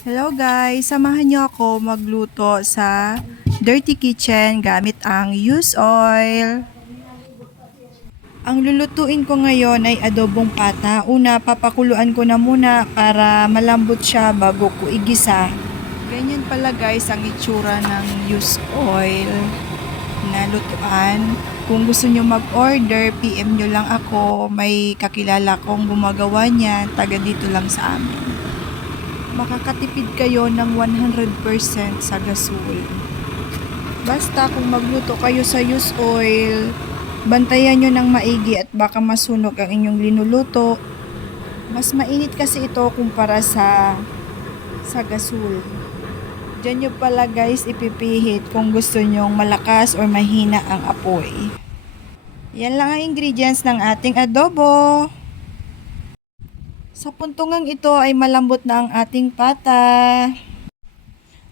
Hello guys, samahan niyo ako magluto sa Dirty Kitchen gamit ang used oil. Ang lulutuin ko ngayon ay adobong pata. Una, papakuluan ko na muna para malambot siya bago ko igisa. Ganyan pala guys ang itsura ng used oil na lutuan. Kung gusto nyo mag-order, PM nyo lang ako. May kakilala kong gumagawa niyan, taga dito lang sa amin. Makakatipid kayo ng 100% sa gasol. Basta kung magluto kayo sa used oil, bantayan nyo ng maigi at baka masunog ang inyong linuluto. Mas mainit kasi ito kumpara sa gasol. Diyan nyo pala guys ipipihit kung gusto nyong malakas or mahina ang apoy. Yan lang ang ingredients ng ating adobo. Sa puntungang ito ay malambot na ang ating pata.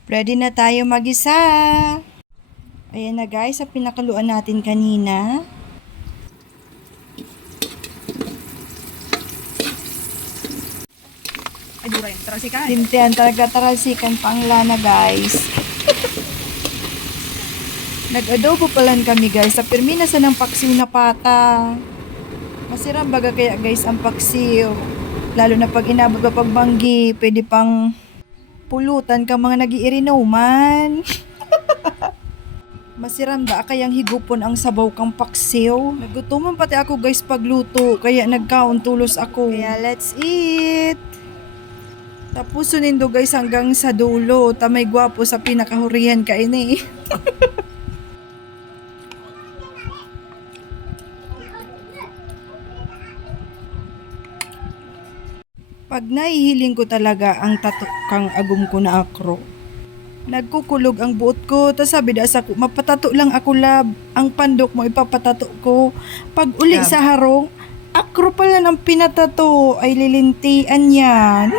Ready na tayo magisa. Ayan na guys, sa pinakaluan natin kanina. Ay, dura yun. Tarasikan. Limtian talaga taralsikan pang lana guys. Nag-adobo palan kami guys. Sa pirmina sa ng paksiw na pata. Masirang baga kaya guys ang paksiw. Lalo na pag inabot ka pagbanggi, pwede pang pulutan ka mga nagiirinuman. Masiram ba kayang higupon ang sabaw kang paksiw? Nagutuman pati ako guys pagluto, kaya nagkaon tulos ako. Kaya let's eat! Tapos sunindo guys hanggang sa dulo, tamay gwapo sa pinakahurihan ka ini. Pag nahihiling ko talaga ang tato kang agum ko na akro. Nagkukulog ang buot ko, tas sabi da sa ko, mapatato lang ako lab. Ang pandok mo ipapatato ko. Pag uli sa harong, akro pala ng pinatato, ay lilintian yan.